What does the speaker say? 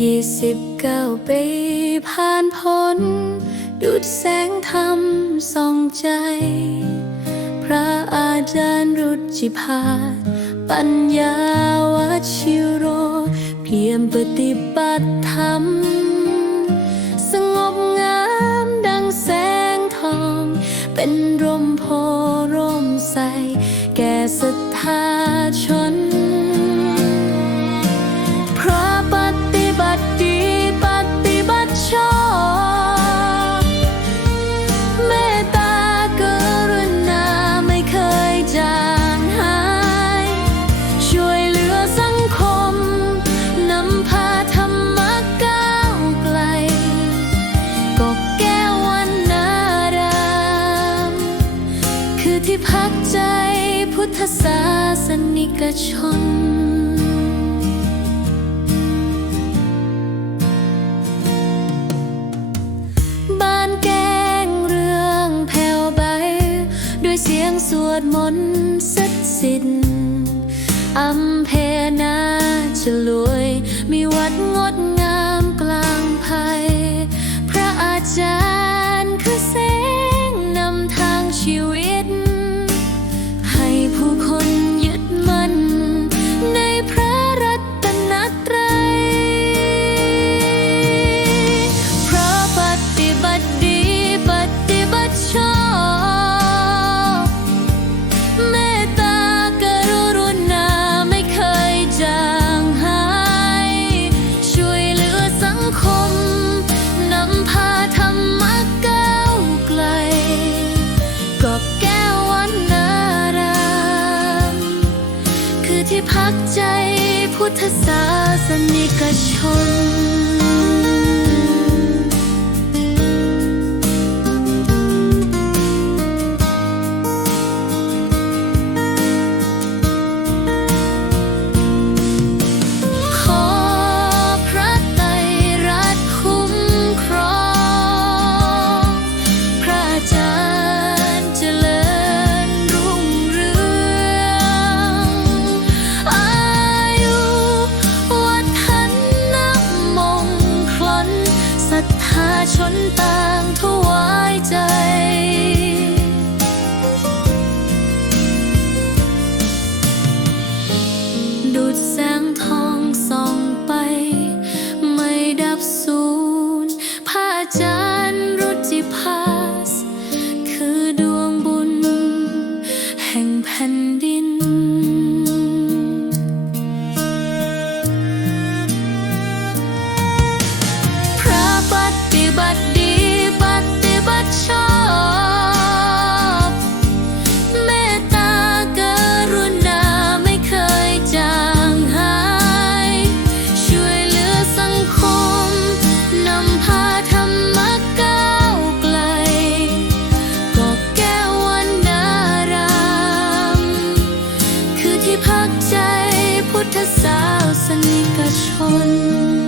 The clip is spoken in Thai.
ยี่สิบเก้าปีผ่านพ้น ดุดแสงธรรมส่องใจ พระอาจารย์รุจิพาปัญญาวชิโร เพียรปฏิบัติธรรม สงบงามดังแสงทอง เป็นร่มโพร่มใส แก่ศรั พักใจพุทธศาสนิกชน บ้านแกงเรื่องแผ่วใบ ด้วยเสียงสวดมนต์สัดสิทธิ์อำเภอนาฉลวย มีวัดงดง พักใจพุทธศาสนิกชน ชนต่างถวายใจดูดแสงทองส่องไป ไม่ดับสูญผ้าจา 它洒下你的春。